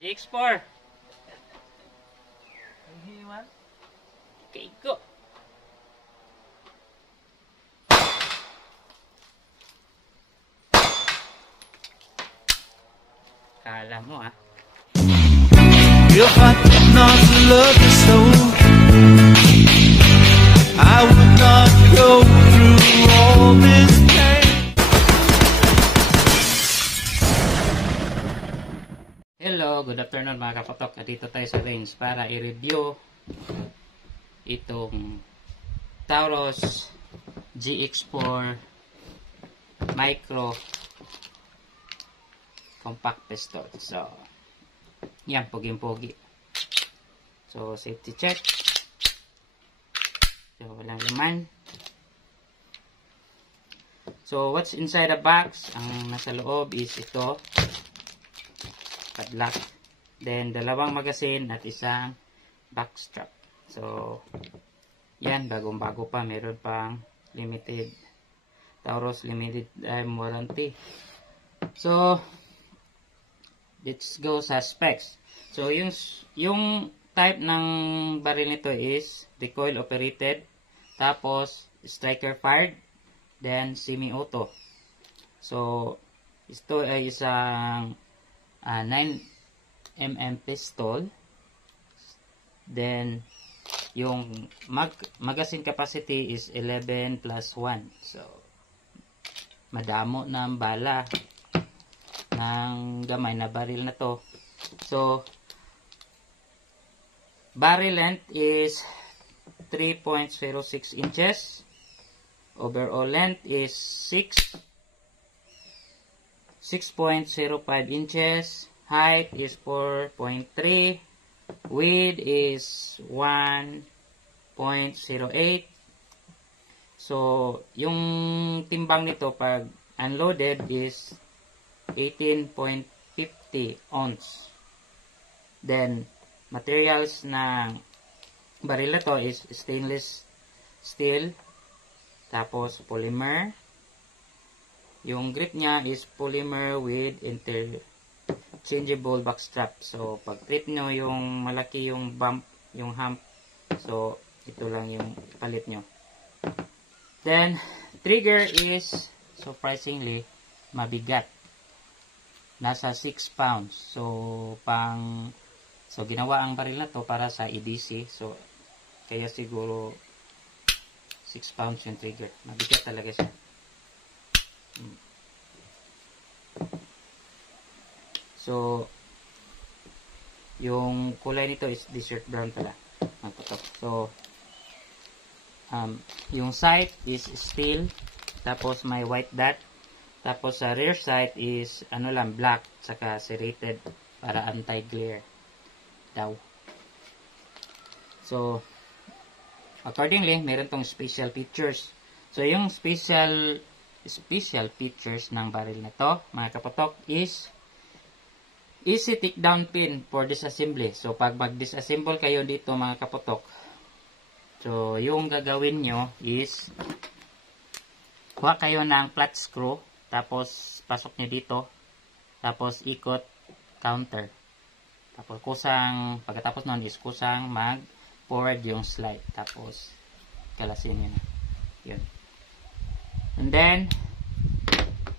GX4. Okay, go. Kala mo ah. If I did not love you so, I would not go through all this pain. Hello, good afternoon mga kapotok. Dito tayo sa range para i-review itong Taurus GX4 Micro Compact Pistol. So, yan, poging-pogi. So, safety check. So, walang laman. So, what's inside the box? Ang nasa loob is ito. Padlock. Then, dalawang magazine at isang backstrap. So, yan, bagong-bago pa. Meron pang limited. Taurus limited warranty. So, let's go sa specs. So, yung type ng baril nito is recoil operated, tapos striker fired, then semi-auto. So, ito ay isang 9mm pistol. Then, yung magazine capacity is 11+1. So, madamo ng bala ng gamay na baril na to. So, barrel length is 3.06 inches. Overall length is 6.05 inches. Height is 4.3. Width is 1.08. So, yung timbang nito pag unloaded is 18.50 ounce. Then, materials ng baril na to is stainless steel, tapos polymer. Yung grip niya is polymer with interchangeable backstrap. So, pag trip nyo yung malaki yung bump, yung hump, so, ito lang yung palit nyo. Then, trigger is surprisingly mabigat. Nasa 6 pounds. So, ginawa ang baril na to para sa EDC. So, kaya siguro 6 pounds yung trigger. Mabigat talaga siya. So, yung kulay nito is desert brown pala. So, yung sight is steel. Tapos may white dot. Tapos sa rear sight is black, saka serrated para anti-glare daw. So, accordingly, meron tong special features. So, yung special features ng baril na to, mga kapotok, is easy takedown pin for disassembly. So, pag mag-disassemble kayo dito, mga kapotok, so, yung gagawin nyo is kuha kayo ng flat screw, tapos pasok nyo dito, tapos ikot counter. Tapos pagkatapos nun is kusang mag-forward yung slide. Tapos kalasin nyo na. Yun. And then,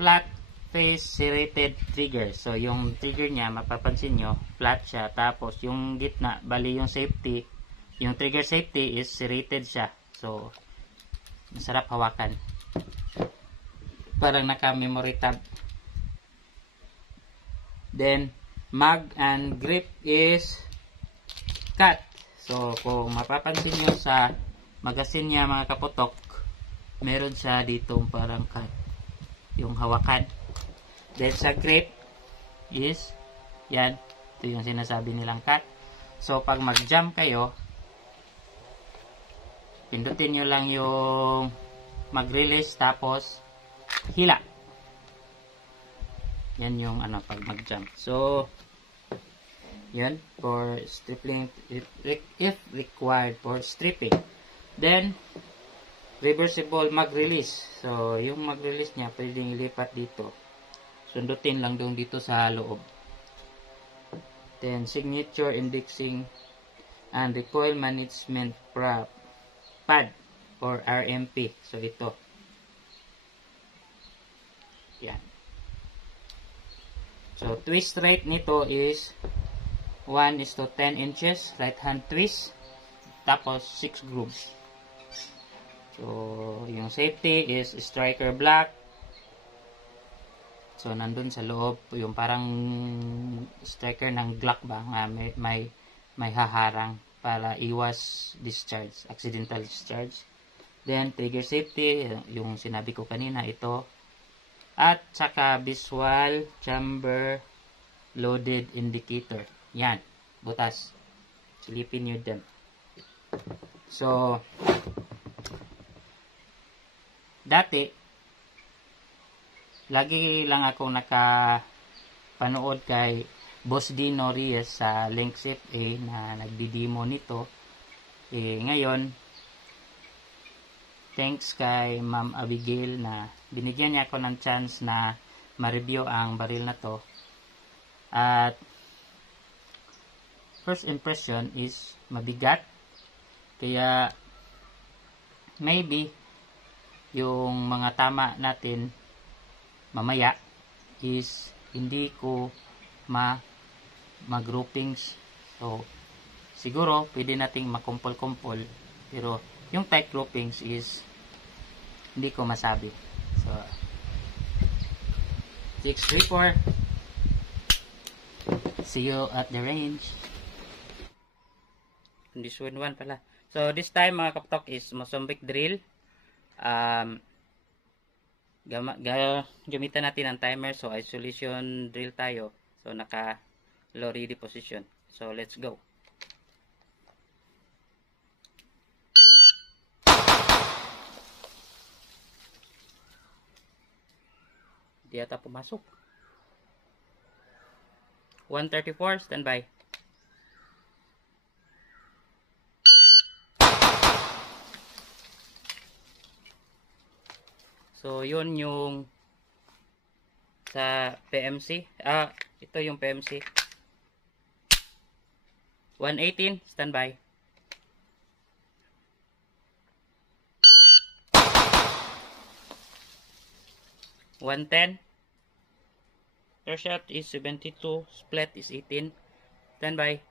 flat face serrated trigger. So, yung trigger niya, mapapansin nyo, flat siya. Tapos, yung gitna, bali yung safety, yung trigger safety is serrated siya. So, masarap hawakan. Parang naka-memory tab. Then, mag and grip is cut. So, kung mapapansin nyo sa magazine niya, mga kapotok, meron siya dito parang cut. Yung hawakan. Then, sa grip is, yan, ito yung sinasabi nilang cut. So, pag mag-jump kayo, pindutin nyo lang yung mag-release, tapos hila. Yan yung pag mag-jump. So, yan, for stripping, if required for stripping. Then, reversible mag-release. So, yung mag-release niya, pwedeng ilipat dito. Sundutin lang doon dito sa loob. Then signature indexing and recoil management pad or RMP. So ito. Yan. So twist rate nito is 1:10 inches right hand twist, tapos 6 grooves. So yung safety is striker black. So nandun sa loob yung parang striker ng Glock ba nga may haharang para iwas discharge, accidental discharge. Then trigger safety, yung sinabi ko kanina, ito. At saka visual chamber loaded indicator. Yan, butas. Silipin nyo din. So, dati, lagi lang ako nakapanood kay Boss Dino Reyes sa Lynx FA na nagdi-demo nito. Ngayon, thanks kay Ma'am Abigail na binigyan niya ako ng chance na ma-review ang baril na to. At first impression is mabigat. Kaya maybe yung mga tama natin mamaya is hindi ko mag-groupings. So, siguro pwede nating makumpol-kumpol, pero yung tight groupings is hindi ko masabi. So, 634. See you at the range. Condition 1 pala. So, this time mga kapatok is Mozambique drill. Gamitan natin ang timer. So, isolation drill tayo. So, naka low ready position. So, let's go. Di ata pumasok. 134, standby. So, yun yung sa PMC. Ito yung PMC. 118, standby. 110. Air shot is 72. Split is 18. Standby.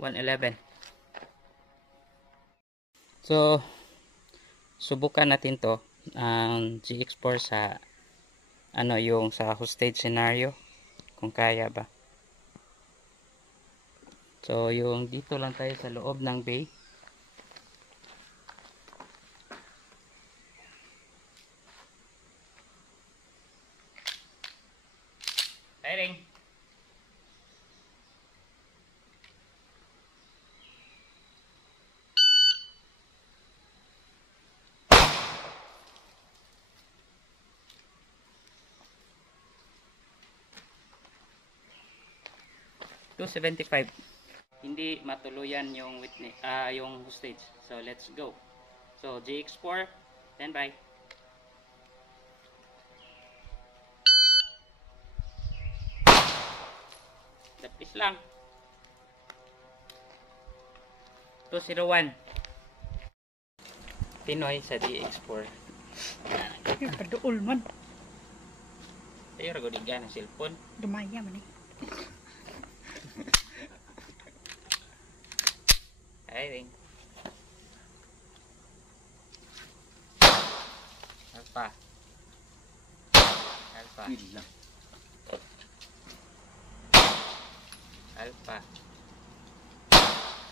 111. So, subukan natin to ang GX4 sa yung sa hostage scenario, kung kaya ba. So, yung dito lang tayo sa loob ng bay. Firing. $275. Hindi matuluyan yung witness, yung hostage. So let's go. So GX4, standby. Dapis lang. 201. Pinoy sa GX4. Paduol man. Tayo ragodiga ng cellphone. Dumaya man eh. Firing. Alpha. Alpha. Alpha.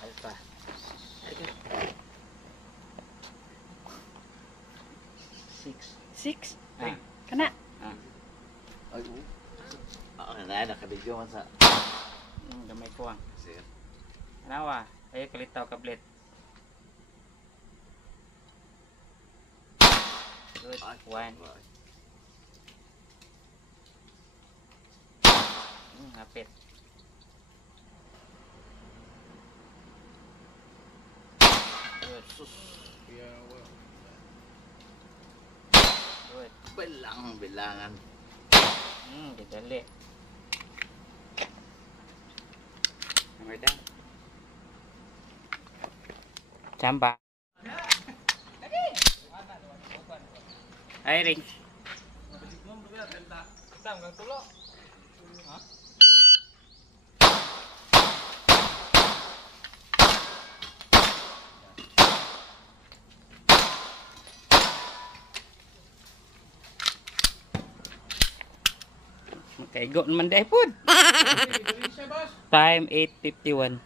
Alpha. 6. Ah. Kana. Ay, nakabidyo man sa... Gamay ko ang. Sir. Anawa, ayo kalitaw kablet. Good. One. Hapit. Good. Yeah, well. Bilang, bilangan. Didali. Number down. Chamba. Ay, Ring. Kaigo naman dahil po. Time 8:51.